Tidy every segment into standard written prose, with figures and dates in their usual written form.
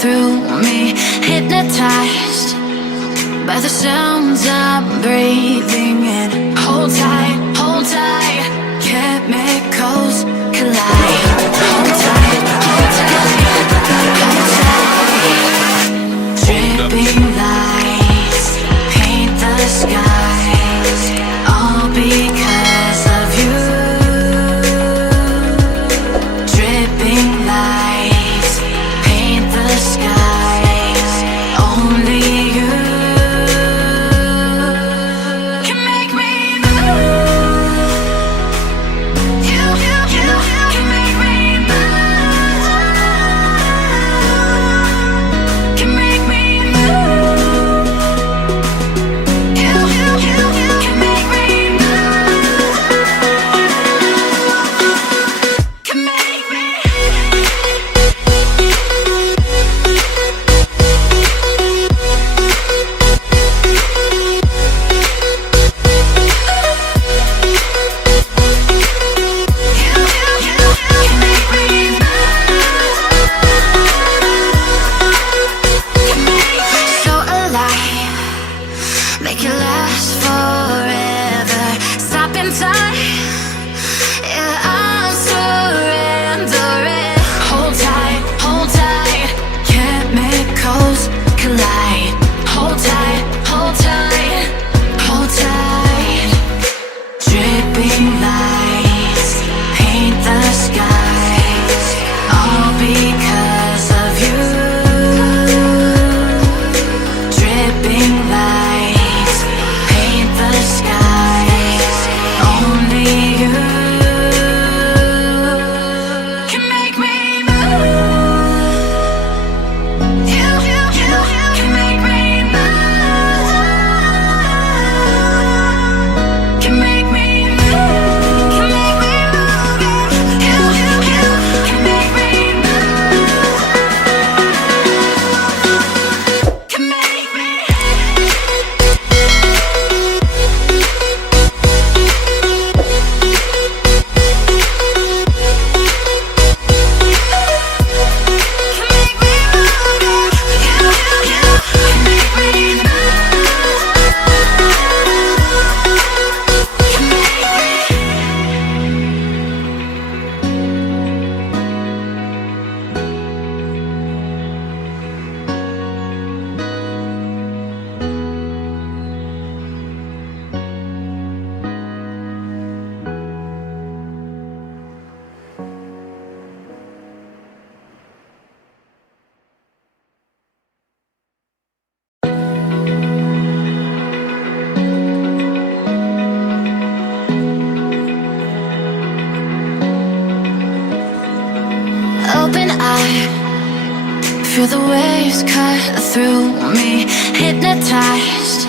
through me, hypnotized by the sounds I'm breathing in. Hold tight, chemicals collide. Hold tight, hold tight, hold tight. Dripping lights paint the skies, all because of you. Dripping lights paint the skies, only you can make me move. You can make me move. Can make me move. You can make me move. Can make me. So alive, make it last forever. Stop in time, yeah, I'm surrendering. Hold tight, chemicals collide. Hold tight, hold tight, hold tight. Dripping lights paint the skies, all because of you. Dripping lights paint the skies, only you can make me move. You can make me move. Can make me move. Can make me move. You can make me move. Can make me. Open eye, feel the waves cut through me, hypnotized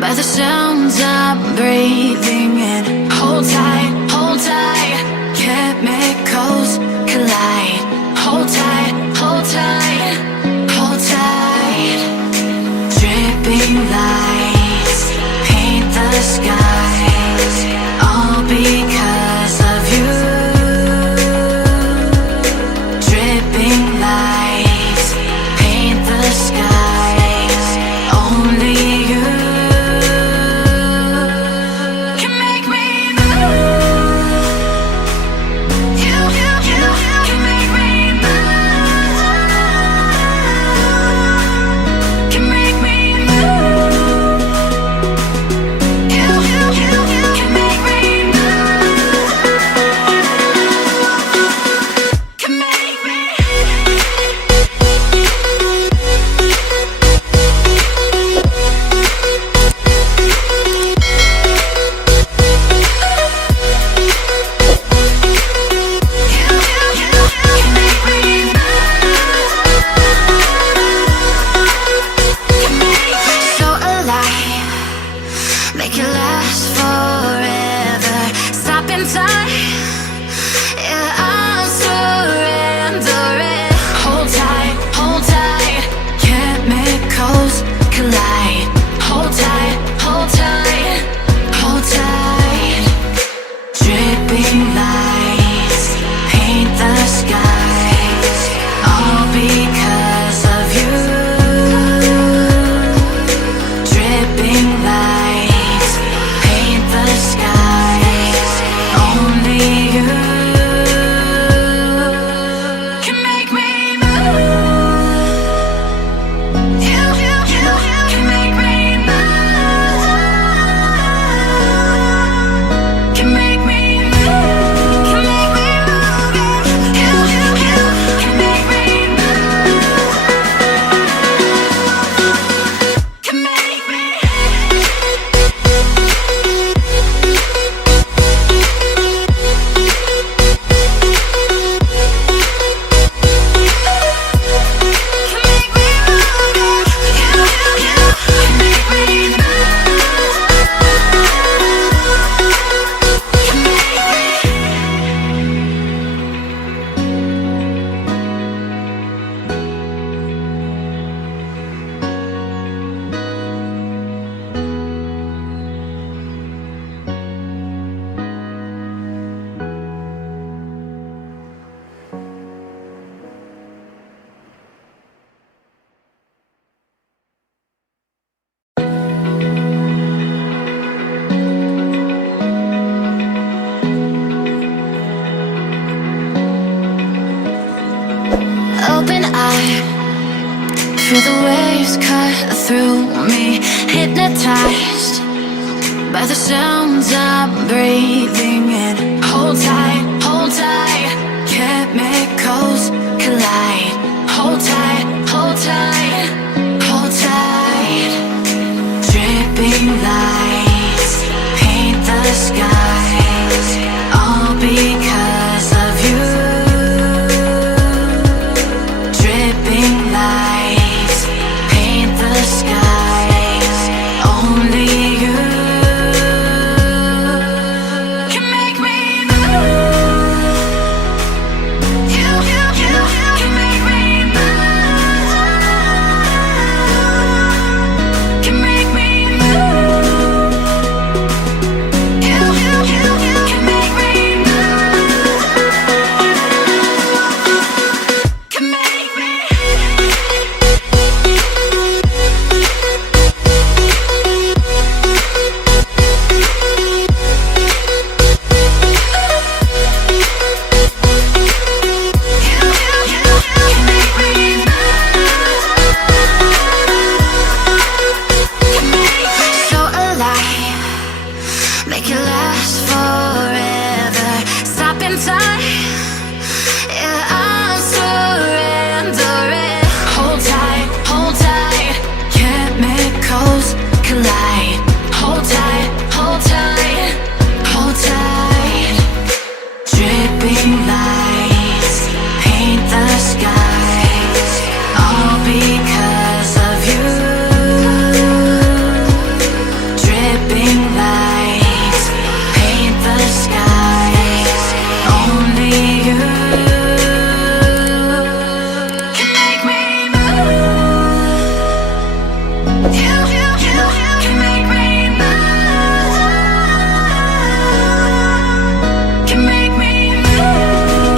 by the sounds I'm breathing in. Hold tight, chemicals collide. Hold tight, hold tight, hold tight. Dripping lights paint the skies, all because of you. Dripping lights paint the skies, only you can make me move. You can make me move. Can make me move. Feel the waves cut through me, hypnotized by the sounds I'm breathing in. Hold tight, hold tight, chemicals collide. Hold tight, hold tight, hold tight. Dripping lights paint the skies, all because of you. Dripping lights paint the skies, only you can make me move. You can make me move. Can make me move. You can make me move. Can make me. So alive, make it last forever. Stop in time, yeah, I'm surrendering. Hold tight, chemicals collide. Hold tight, hold tight, hold tight. Dripping lights paint the skies, all because of you. Dripping lights paint the skies, only you can make me move. You can make me move. Can make me move.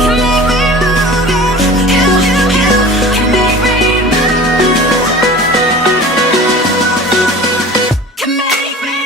Can make me move. You can make me move. Can make me.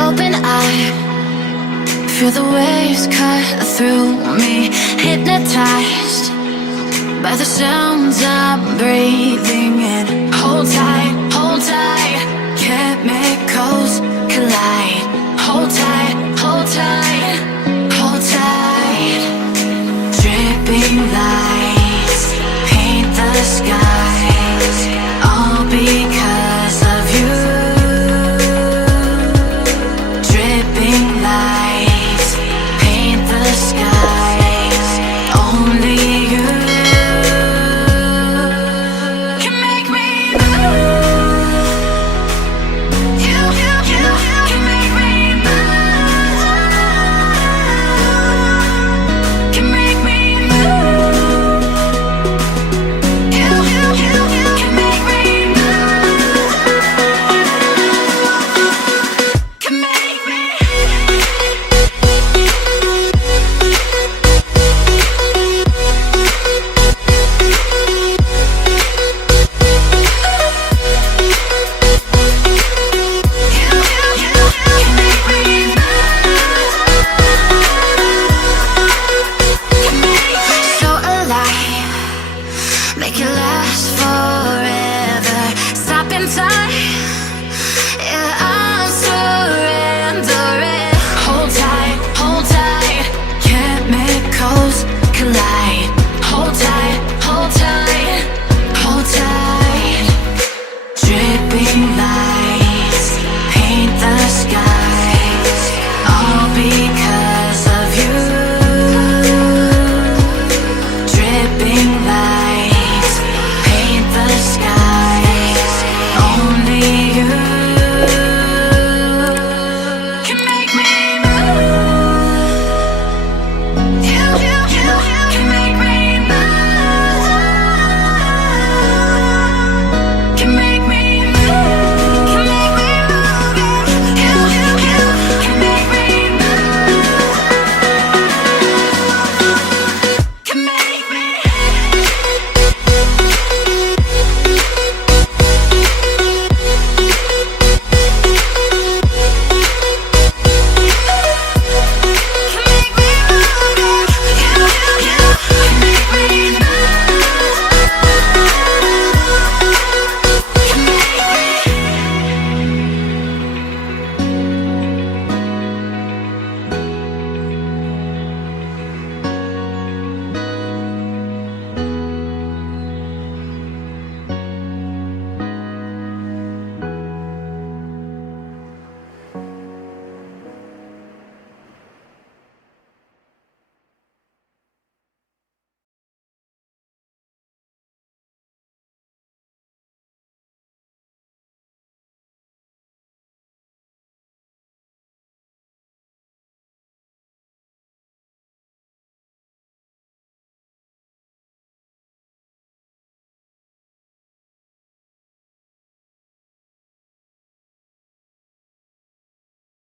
Open eye, feel the waves cut through me, hypnotized by the sounds I'm breathing in. Hold tight, chemicals